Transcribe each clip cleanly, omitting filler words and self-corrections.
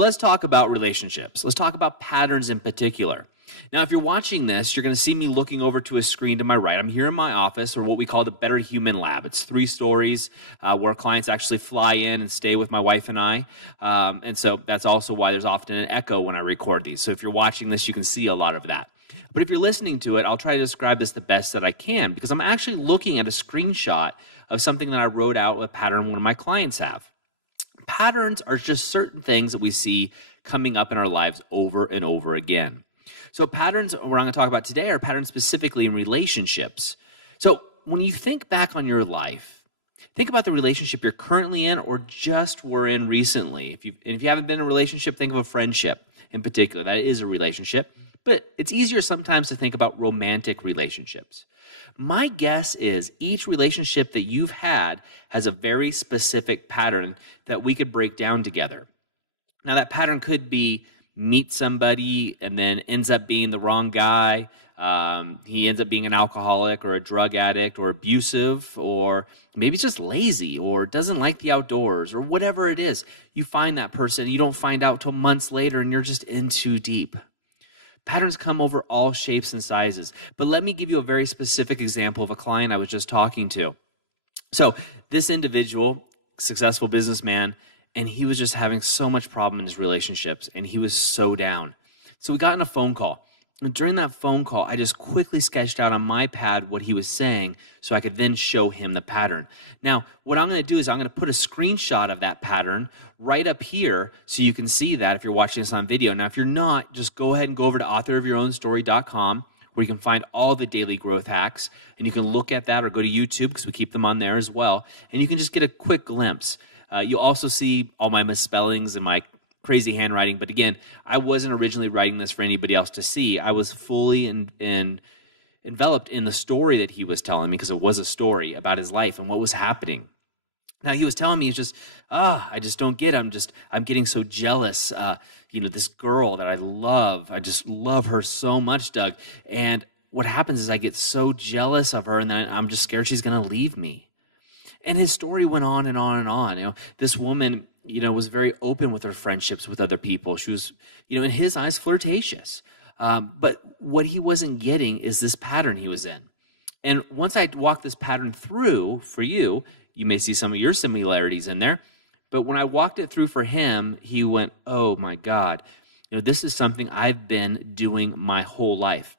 let's talk about relationships. Let's talk about patterns in particular. Now, if you're watching this, you're going to see me looking over to a screen to my right. I'm here in my office, or what we call the Better Human Lab. It's 3 stories where clients actually fly in and stay with my wife and I. And so that's also why there's often an echo when I record these. So if you're watching this, you can see a lot of that. But if you're listening to it, I'll try to describe this the best that I can, because I'm actually looking at a screenshot of something that I wrote out with a pattern one of my clients have. Patterns are just certain things that we see coming up in our lives over and over again. So patterns, what I'm going to talk about today, are patterns specifically in relationships. So when you think back on your life, think about the relationship you're currently in or just were in recently. If you haven't been in a relationship, think of a friendship in particular. That is a relationship. But it's easier sometimes to think about romantic relationships. My guess is each relationship that you've had has a very specific pattern that we could break down together. Now, that pattern could be meet somebody and then ends up being the wrong guy. He ends up being an alcoholic or a drug addict or abusive, or maybe it's just lazy or doesn't like the outdoors or whatever it is. You find that person, you don't find out till months later, and you're just in too deep. Patterns come over all shapes and sizes. But let me give you a very specific example of a client I was just talking to. So this individual, successful businessman, and he was just having so much problem in his relationships, and he was so down. So we got on a phone call. And during that phone call, I just quickly sketched out on my pad what he was saying so I could then show him the pattern. Now, what I'm going to do is I'm going to put a screenshot of that pattern right up here so you can see that if you're watching this on video. Now, if you're not, just go ahead and go over to authorofyourownstory.com, where you can find all the daily growth hacks, and you can look at that, or go to YouTube because we keep them on there as well, and you can just get a quick glimpse. You'll also see all my misspellings and my crazy handwriting. But again, I wasn't originally writing this for anybody else to see. I was fully enveloped in the story that he was telling me, because it was a story about his life and what was happening. Now, he was telling me, he's just, I just don't get it. I'm getting so jealous. This girl that I just love her so much, Doug. And what happens is I get so jealous of her, and then I'm just scared she's going to leave me. And his story went on and on and on. This woman, was very open with her friendships with other people. She was, in his eyes, flirtatious. But what he wasn't getting is this pattern he was in. And once I walked this pattern through for you, you may see some of your similarities in there. But when I walked it through for him, he went, oh my God, this is something I've been doing my whole life.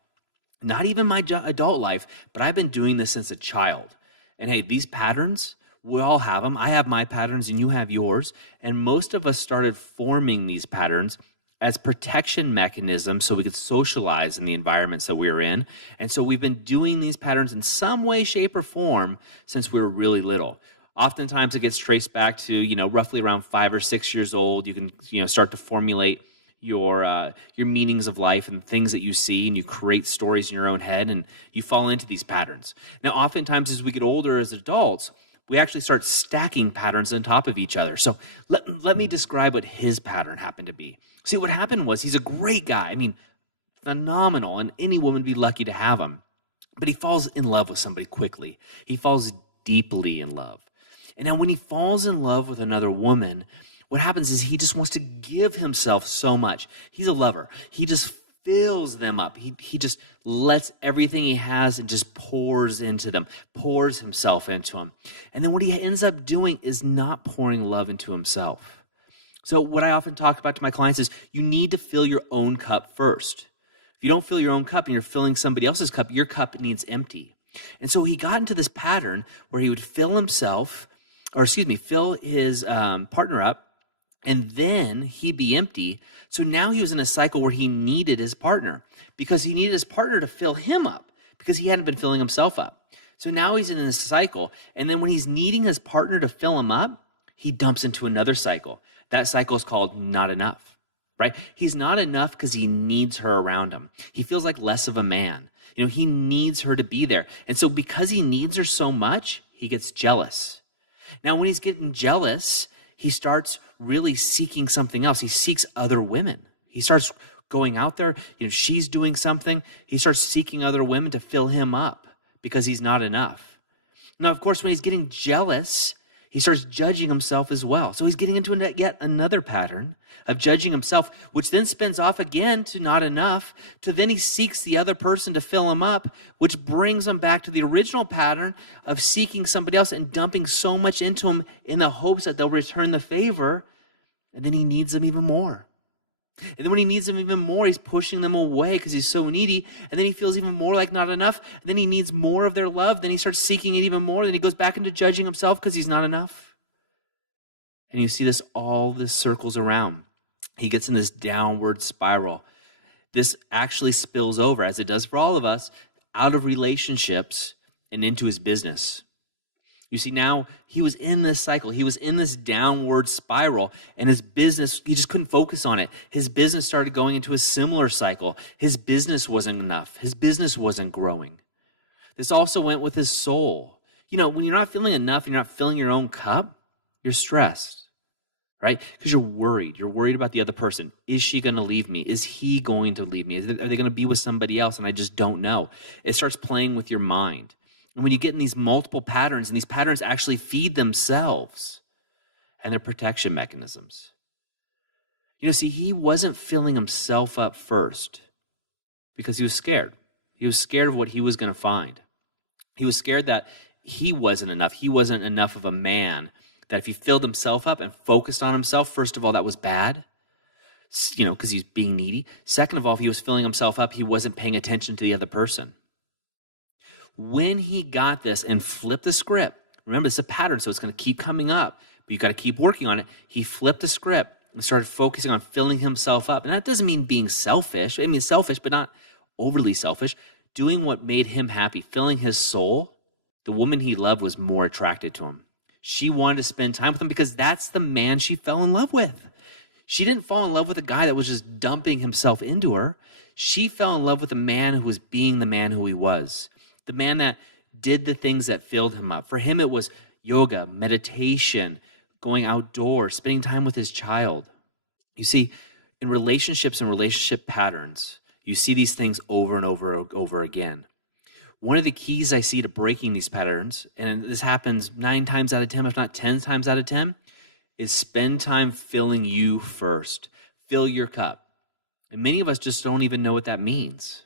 Not even my adult life, but I've been doing this since a child. And hey, these patterns, we all have them. I have my patterns and you have yours. And most of us started forming these patterns as protection mechanisms so we could socialize in the environments that we were in. And so we've been doing these patterns in some way, shape, or form since we were really little. Oftentimes it gets traced back to, roughly around 5 or 6 years old. You can, start to formulate your meanings of life and things that you see, and you create stories in your own head, and you fall into these patterns. Now, oftentimes as we get older as adults, we actually start stacking patterns on top of each other. So let me describe what his pattern happened to be. See, what happened was, he's a great guy. I mean, phenomenal, and any woman would be lucky to have him. But he falls in love with somebody quickly. He falls deeply in love. And now when he falls in love with another woman, what happens is he just wants to give himself so much. He's a lover. He just fills them up. He just lets everything he has and just pours into them, pours himself into them. And then what he ends up doing is not pouring love into himself. So what I often talk about to my clients is, you need to fill your own cup first. If you don't fill your own cup and you're filling somebody else's cup, your cup needs empty. And so he got into this pattern where he would fill his partner up, and then he'd be empty. So now he was in a cycle where he needed his partner, because he needed his partner to fill him up, because he hadn't been filling himself up. So now he's in this cycle. And then when he's needing his partner to fill him up, he dumps into another cycle. That cycle is called not enough, right? He's not enough because he needs her around him. He feels like less of a man. He needs her to be there. And so because he needs her so much, he gets jealous. Now, when he's getting jealous, he starts really seeking something else. He seeks other women. He starts going out there. She's doing something. He starts seeking other women to fill him up because he's not enough. Now, of course, when he's getting jealous, He starts judging himself as well. So he's getting into yet another pattern of judging himself, which then spins off again to not enough, to then he seeks the other person to fill him up, which brings him back to the original pattern of seeking somebody else and dumping so much into him in the hopes that they'll return the favor, and then he needs them even more. And then when he needs them even more, he's pushing them away because he's so needy. And then he feels even more like not enough. And then he needs more of their love. Then he starts seeking it even more. Then he goes back into judging himself because he's not enough. And you see all this circles around. He gets in this downward spiral. This actually spills over, as it does for all of us, out of relationships and into his business. You see, now he was in this cycle. He was in this downward spiral, and his business, he just couldn't focus on it. His business started going into a similar cycle. His business wasn't enough. His business wasn't growing. This also went with his soul. When you're not feeling enough, you're not filling your own cup, you're stressed, right? Because you're worried. You're worried about the other person. Is she going to leave me? Is he going to leave me? Are they going to be with somebody else, and I just don't know? It starts playing with your mind. And when you get in these multiple patterns, and these patterns actually feed themselves and their protection mechanisms. See, he wasn't filling himself up first because he was scared. He was scared of what he was going to find. He was scared that he wasn't enough. He wasn't enough of a man, that if he filled himself up and focused on himself, first of all, that was bad, because he's being needy. Second of all, if he was filling himself up, he wasn't paying attention to the other person. When he got this and flipped the script, remember, it's a pattern, so it's going to keep coming up, but you've got to keep working on it. He flipped the script and started focusing on filling himself up. And that doesn't mean being selfish. I mean, selfish, but not overly selfish. Doing what made him happy, filling his soul. The woman he loved was more attracted to him. She wanted to spend time with him because that's the man she fell in love with. She didn't fall in love with a guy that was just dumping himself into her. She fell in love with a man who was being the man who he was. The man that did the things that filled him up. For him, it was yoga, meditation, going outdoors, spending time with his child. You see, in relationships and relationship patterns, you see these things over and over again. One of the keys I see to breaking these patterns, and this happens 9 times out of 10, if not 10 times out of 10, is spend time filling you first. Fill your cup. And many of us just don't even know what that means.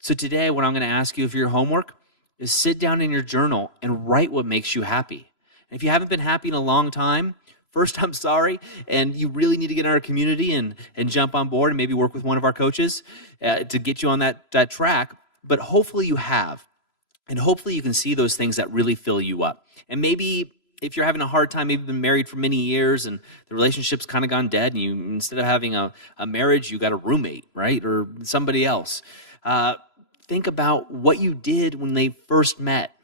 So today, what I'm going to ask you for your homework is sit down in your journal and write what makes you happy. And if you haven't been happy in a long time, first, I'm sorry, and you really need to get in our community and jump on board and maybe work with one of our coaches to get you on that track. But hopefully you have. And hopefully you can see those things that really fill you up. And maybe if you're having a hard time, maybe you've been married for many years and the relationship's kind of gone dead, and you, instead of having a marriage, you got a roommate, right? Or somebody else. Think about what you did when they first met.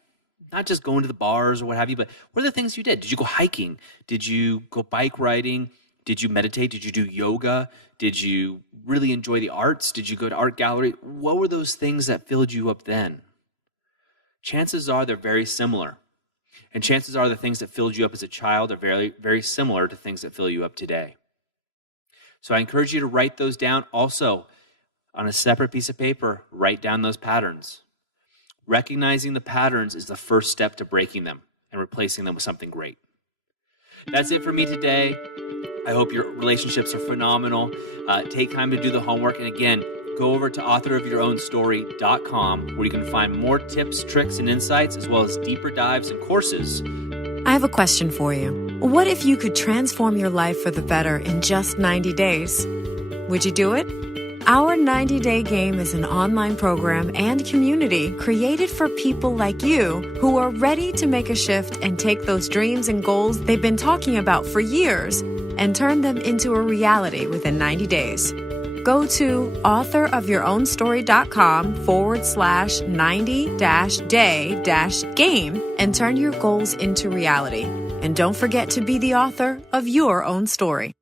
Not just going to the bars or what have you, but what are the things you did? Did you go hiking? Did you go bike riding? Did you meditate? Did you do yoga? Did you really enjoy the arts? Did you go to art gallery? What were those things that filled you up then? Chances are they're very similar. And chances are the things that filled you up as a child are very, very similar to things that fill you up today. So I encourage you to write those down. Also, on a separate piece of paper, write down those patterns. Recognizing the patterns is the first step to breaking them and replacing them with something great. That's it for me today. I hope your relationships are phenomenal. Take time to do the homework. And again, go over to authorofyourownstory.com where you can find more tips, tricks, and insights, as well as deeper dives and courses. I have a question for you. What if you could transform your life for the better in just 90 days? Would you do it? Our 90-Day Game is an online program and community created for people like you who are ready to make a shift and take those dreams and goals they've been talking about for years and turn them into a reality within 90 days. Go to authorofyourownstory.com/90-day-game and turn your goals into reality. And don't forget to be the author of your own story.